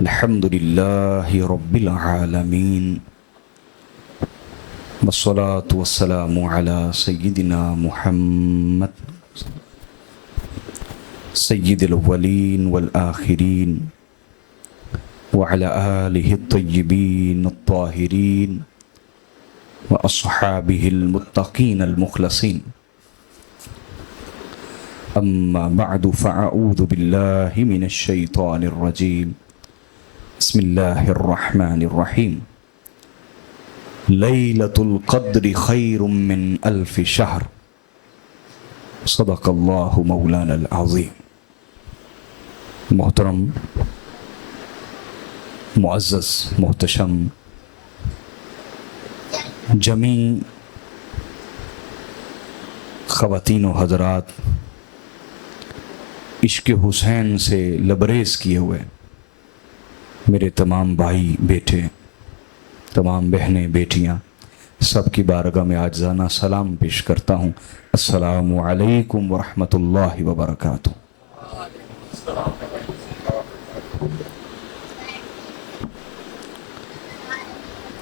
الحمد لله رب العالمين والصلاة والسلام على سيدنا محمد سيد الأولين والآخرين وعلى آله الطيبين الطاهرين وأصحابه المتقين المخلصين. أما بعد فأعوذ بالله من الشيطان الرجيم. بسم الله الرحمن الرحيم. ليلة القدر خير من ألف شهر. صدق الله مولانا العظيم. محترم معزز محتشم جمی خواتین و حضرات، عشق حسین سے لبریز کیے ہوئے میرے تمام بھائی بیٹے، تمام بہنیں بیٹیاں، سب کی بارگاہ میں عاجزانہ سلام پیش کرتا ہوں. السلام علیکم ورحمۃ اللہ وبرکاتہ.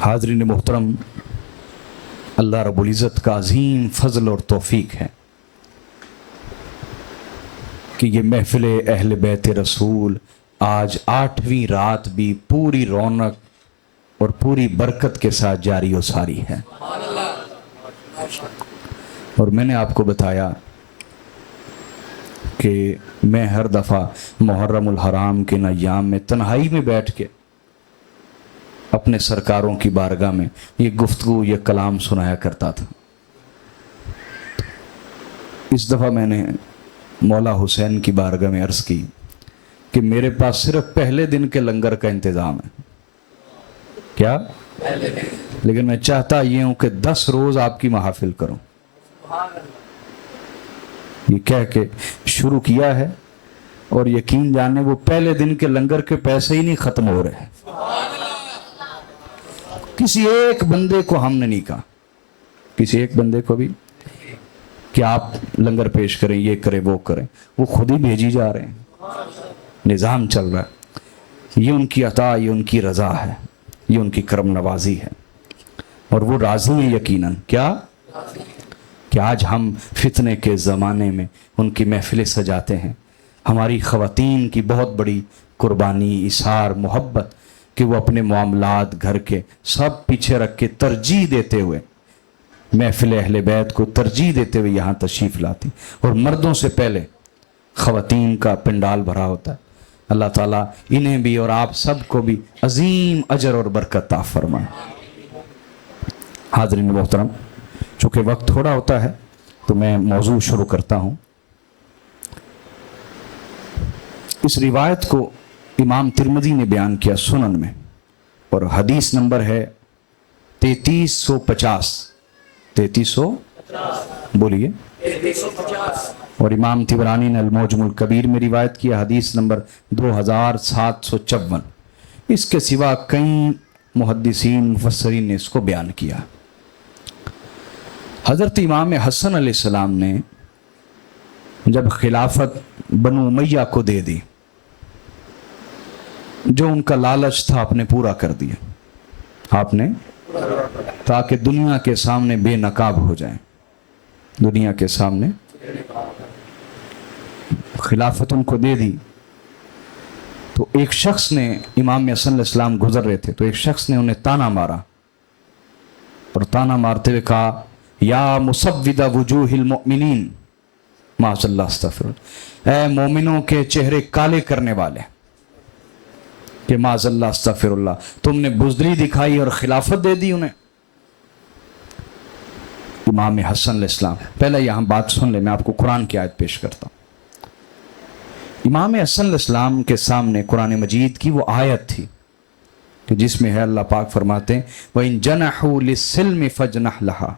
حاضرین محترم، اللہ رب العزت کا عظیم فضل اور توفیق ہے کہ یہ محفل اہل بیت رسول آج 8ویں رات بھی پوری رونق اور پوری برکت کے ساتھ جاری و ساری ہے. اور میں نے آپ کو بتایا کہ میں ہر دفعہ محرم الحرام کے ایام میں تنہائی میں بیٹھ کے اپنے سرکاروں کی بارگاہ میں یہ گفتگو، یہ کلام سنایا کرتا تھا. اس دفعہ میں نے مولا حسین کی بارگاہ میں عرض کی کہ میرے پاس صرف پہلے دن کے لنگر کا انتظام ہے. کیا؟ لیکن میں چاہتا یہ ہوں کہ 10 روز آپ کی محافل کروں. یہ کہہ کے شروع کیا ہے، اور یقین جانے وہ پہلے دن کے لنگر کے پیسے ہی نہیں ختم ہو رہے. کسی ایک بندے کو ہم نے نہیں کہا، کسی ایک بندے کو بھی کہ آپ لنگر پیش کریں، یہ کریں وہ کریں. وہ خود ہی بھیجی جا رہے ہیں. نظام چل رہا ہے. یہ ان کی عطا، یہ ان کی رضا ہے، یہ ان کی کرم نوازی ہے، اور وہ راضی ہیں یقیناً. کیا کہ آج ہم فتنے کے زمانے میں ان کی محفلیں سجاتے ہیں. ہماری خواتین کی بہت بڑی قربانی، اثار، محبت کہ وہ اپنے معاملات گھر کے سب پیچھے رکھ کے ترجیح دیتے ہوئے محفل اہل بیت کو ترجیح دیتے ہوئے یہاں تشریف لاتی، اور مردوں سے پہلے خواتین کا پنڈال بھرا ہوتا ہے. اللہ تعالیٰ انہیں بھی اور آپ سب کو بھی عظیم اجر اور برکت عطا فرمائے. حاضرین محترم، چونکہ وقت تھوڑا ہوتا ہے تو میں موضوع شروع کرتا ہوں. اس روایت کو امام ترمذی نے بیان کیا سنن میں، اور حدیث نمبر ہے 3350. 3350 بولیے. اور امام طبرانی نے المعجم الکبیر میں روایت کیا حدیث نمبر 2754. اس کے سوا کئی محدثین مفسرین نے اس کو بیان کیا. حضرت امام حسن علیہ السلام نے جب خلافت بنو امیہ کو دے دی، جو ان کا لالچ تھا آپ نے پورا کر دیا. آپ نے تاکہ دنیا کے سامنے بے نقاب ہو جائیں، دنیا کے سامنے خلافت ان کو دے دی. تو ایک شخص نے، امام حسن علیہ السلام گزر رہے تھے تو ایک شخص نے انہیں تانا مارا، اور تانا مارتے ہوئے کہا یا مسود وجوہ المؤمنین معاذ اللہ استغفر اللہ، اے مومنوں کے چہرے کالے کرنے والے، کہ معاذ اللہ استغفر اللہ تم نے بزدلی دکھائی اور خلافت دے دی انہیں. امام حسن علیہ السلام، پہلے یہاں بات سن لیں، میں آپ کو قرآن کی آیت پیش کرتا ہوں. امام حسن علیہ السلام کے سامنے قرآن مجید کی وہ آیت تھی کہ جس میں ہے اللہ پاک فرماتے ہیں وَإِن جَنَحُوا لِلسِّلْمِ فَجْنَحْ لَهَا.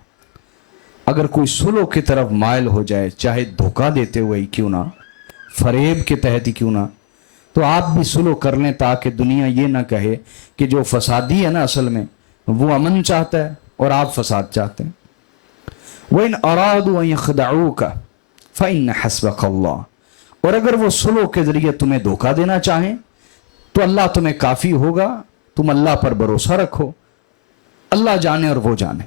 اگر کوئی صلح کی طرف مائل ہو جائے، چاہے دھوکہ دیتے ہوئے ہی کیوں نہ، فریب کے تحت ہی کیوں نہ، تو آپ بھی صلح کر لیں، تاکہ دنیا یہ نہ کہے کہ جو فسادی ہے نا اصل میں وہ امن چاہتا ہے اور آپ فساد چاہتے ہیں. وَإِنْ أَرَادُوا أَنْ يَخْدَعُوكَ فَإِنَّ حَسْبَكَ اللَّهُ. اور اگر وہ صلح کے ذریعے تمہیں دھوکہ دینا چاہیں تو اللہ تمہیں کافی ہوگا. تم اللہ پر بھروسہ رکھو, اللہ جانے اور وہ جانے.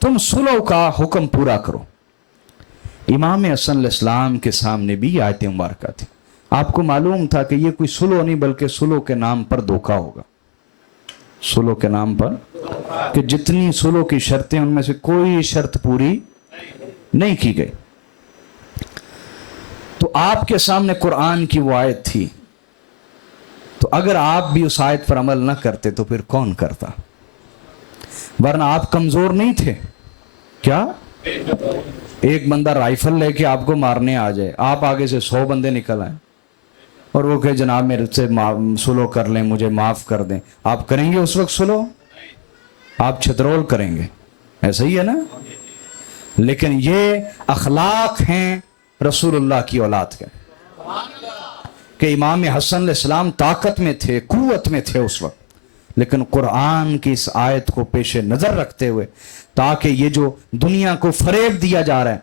تم صلح کا حکم پورا کرو. امام حسن علیہ السلام کے سامنے بھی یہ آیت مبارکہ تھی. آپ کو معلوم تھا کہ یہ کوئی صلح نہیں بلکہ صلح کے نام پر دھوکہ ہوگا. صلح کے نام پر کہ جتنی صلح کی شرطیں ان میں سے کوئی شرط پوری نہیں کی گئی. تو آپ کے سامنے قرآن کی وہ آیت تھی, تو اگر آپ بھی اس آیت پر عمل نہ کرتے تو پھر کون کرتا؟ ورنہ آپ کمزور نہیں تھے کیا؟ ایک بندہ رائفل لے کے آپ کو مارنے آ جائے, آپ آگے سے 100 بندے نکل آئے اور وہ کہ جناب میرے سے سلو کر لیں, مجھے معاف کر دیں, آپ کریں گے اس وقت سلو؟ آپ چھترول کریں گے, ایسا ہی ہے نا. لیکن یہ اخلاق ہیں رسول اللہ کی اولاد کے, کہ امام حسن علیہ السلام طاقت میں تھے, قوت میں تھے اس وقت, لیکن قرآن کی اس آیت کو پیش نظر رکھتے ہوئے, تاکہ یہ جو دنیا کو فریب دیا جا رہا ہے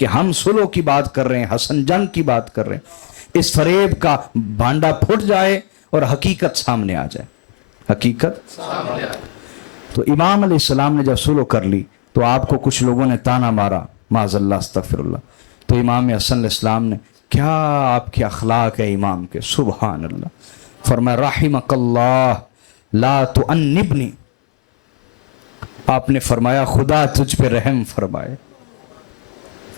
کہ ہم سلو کی بات کر رہے ہیں, حسن جنگ کی بات کر رہے ہیں, اس فریب کا بھانڈا پھٹ جائے اور حقیقت سامنے آ جائے. حقیقت تو امام علیہ السلام نے جب سلو کر لی تو آپ کو کچھ لوگوں نے تانا مارا, معاذ اللہ استغفر اللہ. تو امام حسن علیہ السلام نے, کیا آپ کے اخلاق ہے امام کے, سبحان اللہ, فرمایا رحمک اللہ لا تؤنبنی. آپ نے فرمایا خدا تجھ پہ رحم فرمائے.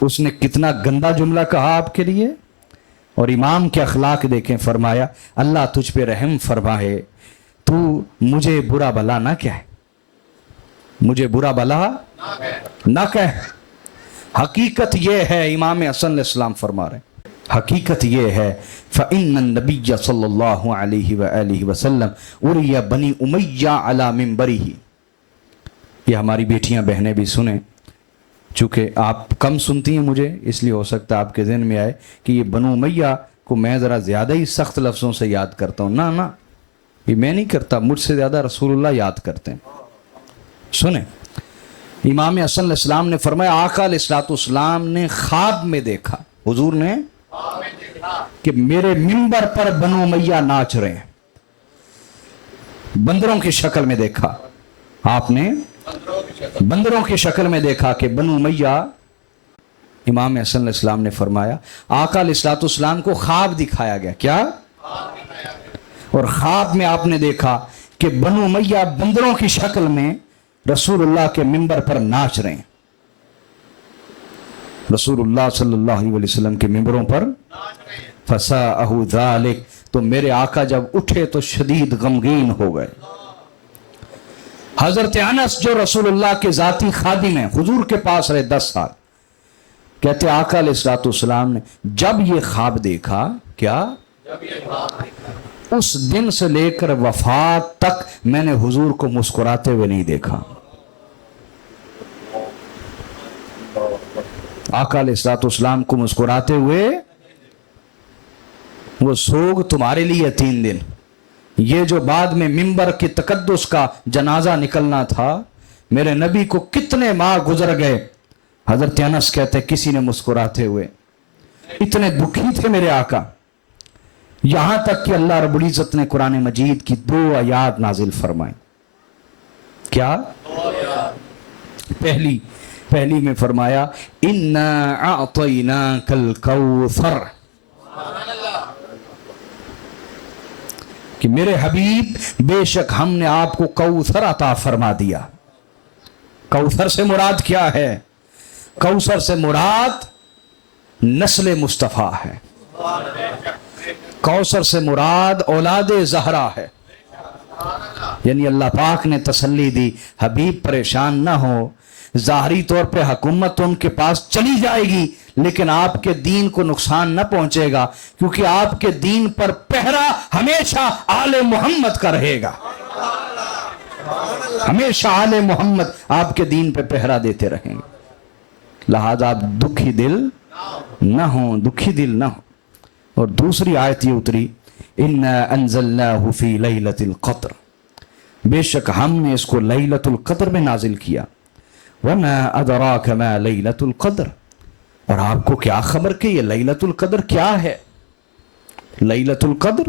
اس نے کتنا گندا جملہ کہا آپ کے لیے, اور امام کے اخلاق دیکھیں, فرمایا اللہ تجھ پہ رحم فرمائے, تو مجھے برا بلا نہ کہے, مجھے برا بلا نہ کہے. حقیقت یہ ہے, امام حسن علیہ السلام فرما رہے ہیں, حقیقت یہ ہے فَإِنَّ النَّبِيَّ صلی اللہ علیہ وآلہ وسلم اُرِيَ بنی امیہ علی منبرہ. یہ ہماری بیٹیاں بہنیں بھی سنیں, چونکہ آپ کم سنتی ہیں مجھے, اس لیے ہو سکتا ہے آپ کے ذہن میں آئے کہ یہ بنو امیہ کو میں ذرا زیادہ ہی سخت لفظوں سے یاد کرتا ہوں. نہ, یہ میں نہیں کرتا, مجھ سے زیادہ رسول اللہ یاد کرتے ہیں. سنیں, امام حسن علیہ السلام نے فرمایا آقا علیہ السلام نے خواب میں دیکھا, حضور نے, کہ میرے منبر پر بنو امیہ ناچ رہے ہیں. بندروں کی شکل میں دیکھا, آپ نے بندروں کی شکل میں دیکھا کہ بنو امیہ. امام حسن علیہ السلام نے فرمایا آقا علیہ السلام کو خواب دکھایا گیا, کیا؟ اور خواب میں آپ نے دیکھا کہ بنو امیہ بندروں کی شکل میں رسول اللہ کے منبر پر ناچ رہے ہیں. رسول اللہ صلی اللہ علیہ وسلم کے منبروں پر فَسَاءَهُ ذَلِكَ. تو میرے آقا جب اٹھے تو شدید غمگین ہو گئے. حضرت انس جو رسول اللہ کے ذاتی خادم ہیں, حضور کے پاس رہے 10 سال, کہتے آقا علیہ السلام نے جب یہ خواب دیکھا, کیا؟ اس دن سے لے کر وفات تک میں نے حضور کو مسکراتے ہوئے نہیں دیکھا. آقا علیہ السلام کو مسکراتے ہوئے, وہ سوگ تمہارے لیے 3 دن. یہ جو بعد میں منبر کی تقدس کا جنازہ نکلنا تھا, میرے نبی کو کتنے ماہ گزر گئے. حضرت انس کہتے کسی نے مسکراتے ہوئے, اتنے دکھی تھے میرے آقا, یہاں تک کہ اللہ رب العزت نے قرآن مجید کی 2 آیات نازل فرمائیں. کیا؟ پہلی میں فرمایا اِنَّا أَعْطَيْنَاكَ الْكَوْثَرَ, کہ میرے حبیب بے شک ہم نے آپ کو کوثر عطا فرما دیا. کوثر سے مراد کیا ہے؟ کوثر سے مراد نسل مصطفیٰ ہے. کوثر سے مراد اولاد زہرا ہے. یعنی اللہ پاک نے تسلی دی, حبیب پریشان نہ ہو, ظاہری طور پہ حکومت ان کے پاس چلی جائے گی لیکن آپ کے دین کو نقصان نہ پہنچے گا, کیونکہ آپ کے دین پر پہرا ہمیشہ آل محمد کا رہے گا. ہمیشہ آل محمد آپ کے دین پہ پہرا دیتے رہیں گے. لہذا آپ دکھی دل نہ ہوں, دکھی دل نہ ہوں. اور دوسری آیت یہ اتری اِنَّا أَنزَلْنَاهُ فِي لَيْلَةِ الْقَدْرِ, بے شک ہم نے اس کو لیلۃ القدر میں نازل کیا. وَمَا أَدْرَاكَ مَا لَيْلَةُ الْقَدْرِ, اور آپ کو کیا خبر کہ یہ لیلۃ القدر کیا ہے؟ لیلۃ القدر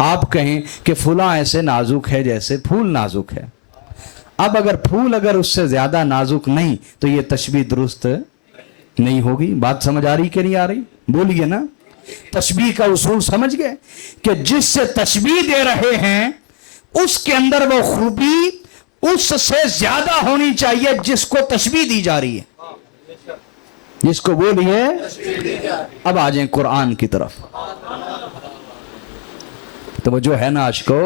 آپ کہیں کہ فلاں ایسے نازک ہے جیسے پھول نازک ہے. اب اگر پھول اگر اس سے زیادہ نازک نہیں تو یہ تشبیہ درست نہیں ہوگی. بات سمجھ آ رہی کہ نہیں آ رہی؟ بولیے نا. تشبیہ کا اصول سمجھ گئے کہ جس سے تشبیہ دے رہے ہیں اس کے اندر وہ خوبی اس سے زیادہ ہونی چاہیے جس کو تشبیہ دی جا رہی ہے. جس کو بولیے. اب آ جائیں قرآن کی طرف. توجہ ہے نا عاشقو؟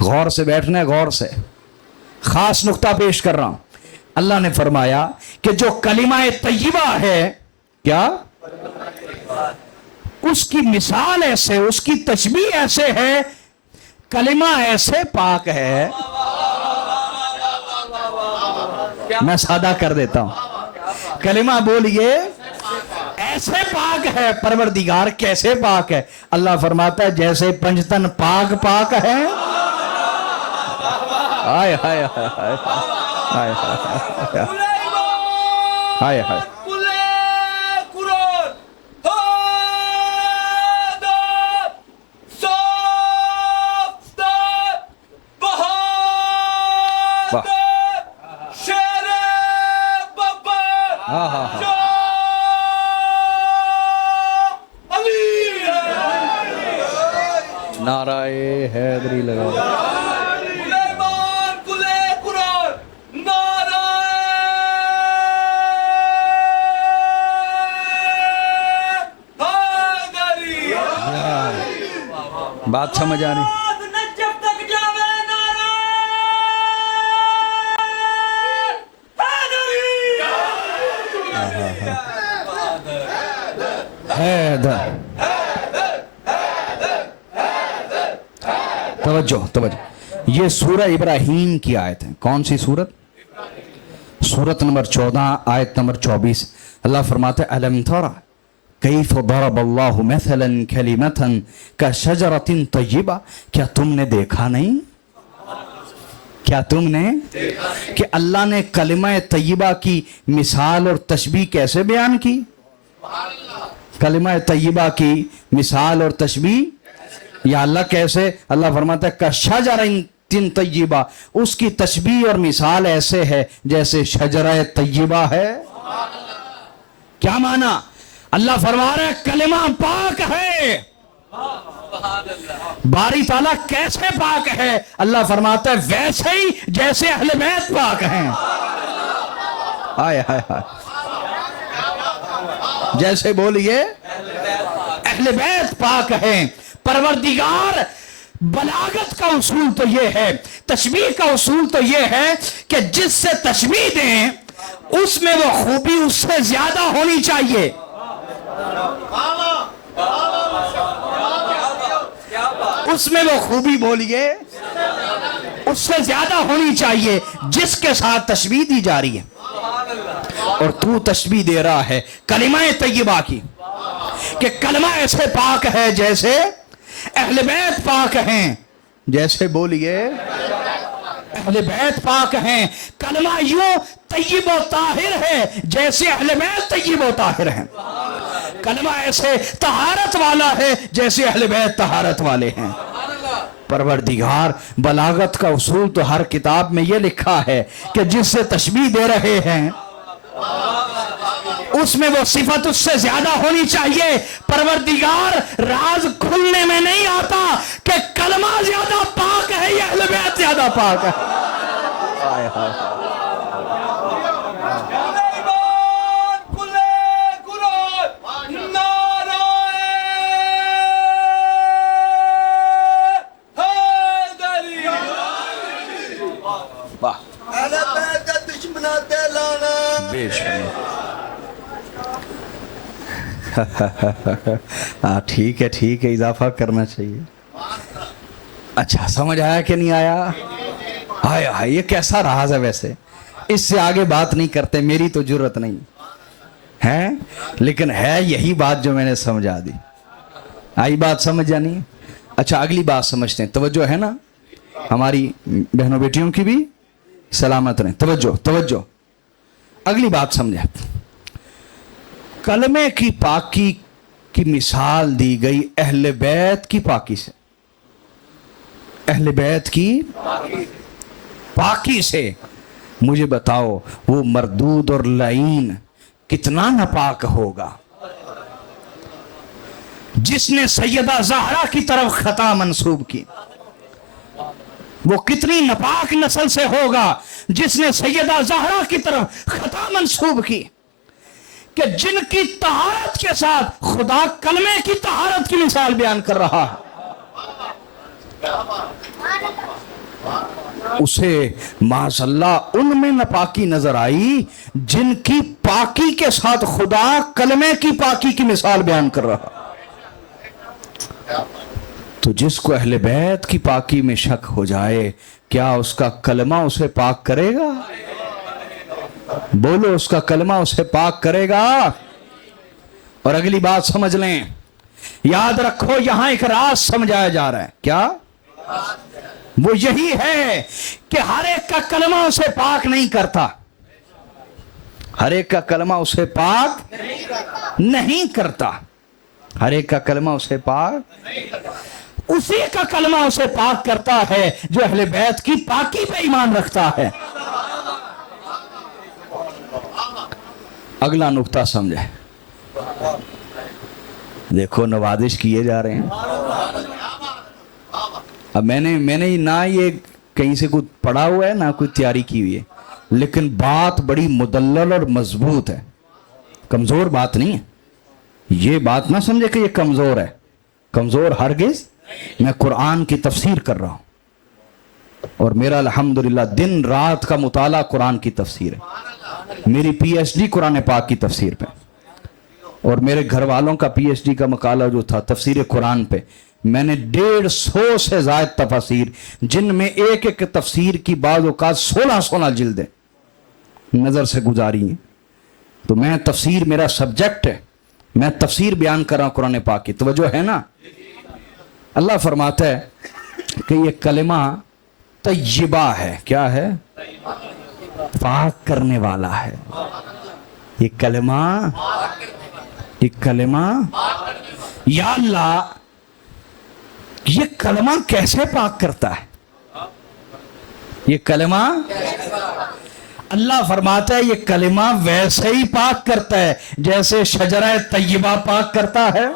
غور سے بیٹھنا ہے, غور سے. خاص نقطہ پیش کر رہا ہوں. اللہ نے فرمایا کہ جو کلمہ طیبہ ہے, کیا اس کی مثال ایسے, اس کی تشبیہ ایسے ہے, کلمہ ایسے پاک ہے. میں سادہ کر دیتا ہوں. کلمہ بولیے ایسے پاک ہے. پروردگار کیسے پاک ہے؟ اللہ فرماتا ہے جیسے پنجتن پاک پاک ہے. ہائے ہائے ہائے ہائے ہائے ہائے. نعرہ حیدری لگا. بات سمجھ آ رہی؟ توجہ. یہ سورہ ابراہیم کی آیت ہے. کون سی سورت؟ سورت نمبر 14 آیت نمبر 24. اللہ فرماتے ہیں الم تر کیف ضرب اللہ مثلا کلمۃ کشجرۃ طیبہ. کیا تم نے دیکھا نہیں, کیا تم نے کہ اللہ نے کلمہ طیبہ کی مثال اور تشبیہ کیسے بیان کی؟ کلمہ طیبہ کی مثال اور تشبیہ یا اللہ کیسے؟ اللہ فرماتا ہے کشجرۃ طیبہ, اس کی تشبیہ اور مثال ایسے ہے جیسے شجرہ طیبہ ہے. کیا معنی؟ اللہ فرما رہا ہے کلمہ پاک ہے. باری تعالیٰ کیسے پاک ہے؟ اللہ فرماتا ہے ویسے ہی جیسے اہل بیت پاک ہیں. ہائے ہائے ہائے. جیسے بولیے اہل بیت پاک ہیں. پروردگار بلاغت کا اصول تو یہ ہے, تشبیہ کا اصول تو یہ ہے کہ جس سے تشبیہ دیں اس میں وہ خوبی اس سے زیادہ ہونی چاہیے. اس میں وہ خوبی بولیے اس سے زیادہ ہونی چاہیے جس کے ساتھ تشبیہ دی جا رہی ہے. اور تو تشبیہ دے رہا ہے کلمہ طیبہ کی کہ کلمہ ایسے پاک ہے جیسے اہل بیت پاک ہیں. جیسے بولیے اہل بیت پاک ہیں. کلمہ یوں طیب و طاہر ہے جیسے اہل بیت طیب و طاہر ہیں. کلمہ ایسے طہارت والا ہے جیسے اہل بیت طہارت والے ہیں. پروردگار بلاغت کا اصول تو ہر کتاب میں یہ لکھا ہے کہ جس سے تشبیہ دے رہے ہیں اس میں وہ صفت اس سے زیادہ ہونی چاہیے. پروردگار راز کھلنے میں نہیں آتا کہ کلمہ زیادہ پاک ہے یا اہل بیت زیادہ پاک ہے. ٹھیک ہے اضافہ کرنا چاہیے. اچھا سمجھ آیا کہ نہیں آیا؟ ہائے یہ کیسا راز ہے. ویسے اس سے آگے بات نہیں کرتے, میری تو جرت نہیں ہے, لیکن ہے یہی بات جو میں نے سمجھا دی. آئی بات سمجھ یا نہیں؟ اچھا اگلی بات سمجھتے ہیں. توجہ ہے نا, ہماری بہنوں بیٹیوں کی بھی سلامت رہیں. توجہ اگلی بات سمجھے. کلمے کی پاکی کی مثال دی گئی اہل بیت کی پاکی سے، اہل بیت کی پاکی سے۔ مجھے بتاؤ وہ مردود اور لعین کتنا ناپاک ہوگا جس نے سیدہ زہرا کی طرف خطا منسوب کی؟ وہ کتنی ناپاک نسل سے ہوگا جس نے سیدہ زہرا کی طرف خطا منسوب کی، کہ جن کی طہارت کے ساتھ خدا کلمے کی طہارت کی مثال بیان کر رہا ہے، اسے معاذ اللہ ان میں ناپاکی نظر آئی جن کی پاکی کے ساتھ خدا کلمے کی پاکی کی مثال بیان کر رہا۔ تو جس کو اہل بیت کی پاکی میں شک ہو جائے، کیا اس کا کلمہ اسے پاک کرے گا؟ بولو، اس کا کلمہ اسے پاک کرے گا؟ اور اگلی بات سمجھ لیں، یاد رکھو، یہاں ایک راز سمجھایا جا رہا ہے۔ کیا؟ وہ یہی ہے کہ ہر ایک کا کلمہ اسے پاک نہیں کرتا، ہر ایک کا کلمہ اسے پاک نہیں کرتا، ہر ایک کا کلمہ اسے پاک، اسی کا کلمہ اسے پاک کرتا ہے جو اہل بیت کی پاکی پہ ایمان رکھتا ہے۔ اگلا نقطہ سمجھے، دیکھو نوازش کیے جا رہے ہیں۔ اب میں نے نہ یہ کہیں سے کوئی پڑھا ہوا ہے نہ کوئی تیاری کی ہوئی ہے، لیکن بات بڑی مدلل اور مضبوط ہے، کمزور بات نہیں ہے۔ یہ بات نہ سمجھے کہ یہ کمزور ہے، کمزور ہرگز۔ میں قرآن کی تفسیر کر رہا ہوں اور میرا الحمدللہ دن رات کا مطالعہ قرآن کی تفسیر ہے۔ میری پی ایچ ڈی قرآن پاک کی تفسیر پہ، اور میرے گھر والوں کا پی ایچ ڈی کا مقالہ جو تھا تفسیر قرآن پہ، میں نے 150 سے زائد تفاسیر، جن میں ایک ایک تفسیر کی بعض اوقات 16 جلدیں نظر سے گزاری ہیں۔ تو میں تفسیر میرا سبجیکٹ ہے، میں تفسیر بیان کر رہا ہوں قرآن پاک کی، توجہ ہے نا؟ اللہ فرماتا ہے کہ یہ کلمہ طیبہ ہے۔ کیا ہے؟ پاک کرنے والا ہے۔ یہ کلمہ یا اللہ، یہ کلمہ کیسے پاک کرتا ہے؟ یہ کلمہ، اللہ فرماتا ہے یہ کلمہ ویسے ہی پاک کرتا ہے جیسے شجرہ طیبہ پاک کرتا ہے۔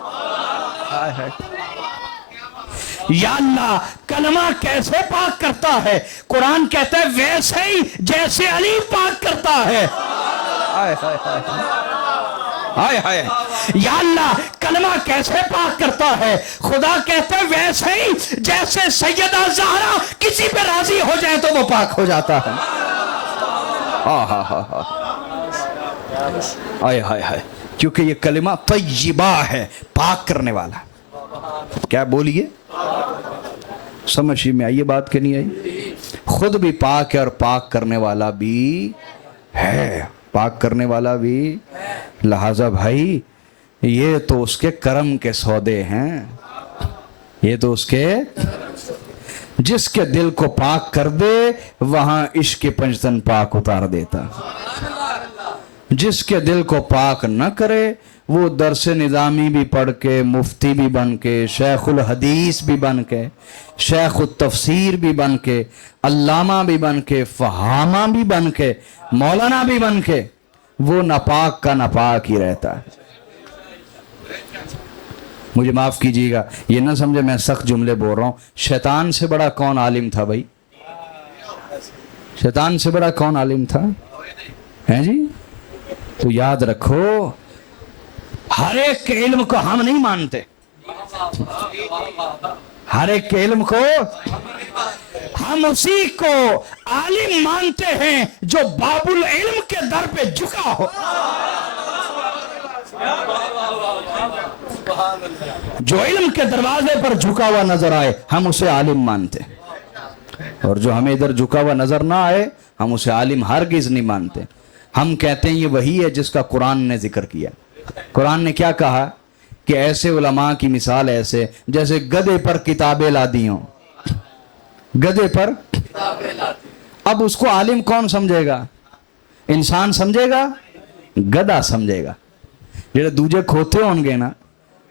یا اللہ، کلمہ کیسے پاک کرتا ہے؟ قرآن کہتا ہے ویسے ہی جیسے علی پاک کرتا ہے۔ یا اللہ، کلمہ کیسے پاک کرتا ہے؟ خدا کہتا ہے ویسے ہی جیسے سیدہ زہرا کسی پہ راضی ہو جائے تو وہ پاک ہو جاتا ہے۔ کیونکہ یہ کلمہ طیبہ ہے، پاک کرنے والا۔ کیا بولیے؟ سمجھ میں آئیے بات کہ نہیں آئی؟ خود بھی پاک ہے اور پاک کرنے والا بھی ہے، پاک کرنے والا بھی۔ لہذا بھائی، یہ تو اس کے کرم کے سودے ہیں، یہ تو اس کے، جس کے دل کو پاک کر دے وہاں عشق کے پنجتن پاک اتار دیتا، جس کے دل کو پاک نہ کرے وہ درس نظامی بھی پڑھ کے، مفتی بھی بن کے، شیخ الحدیث بھی بن کے، شیخ التفسیر بھی بن کے، علامہ بھی بن کے، فہامہ بھی بن کے، مولانا بھی بن کے، وہ ناپاک کا ناپاک ہی رہتا ہے۔ مجھے معاف کیجیے گا، یہ نہ سمجھے میں سخت جملے بول رہا ہوں۔ شیطان سے بڑا کون عالم تھا بھائی؟ شیطان سے بڑا کون عالم تھا؟ ہیں جی؟ تو یاد رکھو، ہر ایک کے علم کو ہم نہیں مانتے، ہر ایک کے علم کو ہم اسی کو عالم مانتے ہیں جو باب العلم کے در پہ جھکا ہو، جو علم کے دروازے پر جھکا ہوا نظر آئے ہم اسے عالم مانتے، اور جو ہمیں ادھر جھکا ہوا نظر نہ آئے ہم اسے عالم ہرگز نہیں مانتے۔ ہم کہتے ہیں یہ وہی ہے جس کا قرآن نے ذکر کیا۔ قرآن نے کیا کہا؟ کہ ایسے علماء کی مثال ایسے جیسے گدھے پر کتابیں لا دی ہوں، گدھے پر۔ اب اس کو عالم کون سمجھے گا؟ انسان سمجھے گا؟ گدھا سمجھے گا۔ جڑے دوجے کھوتے ہوں گے نا،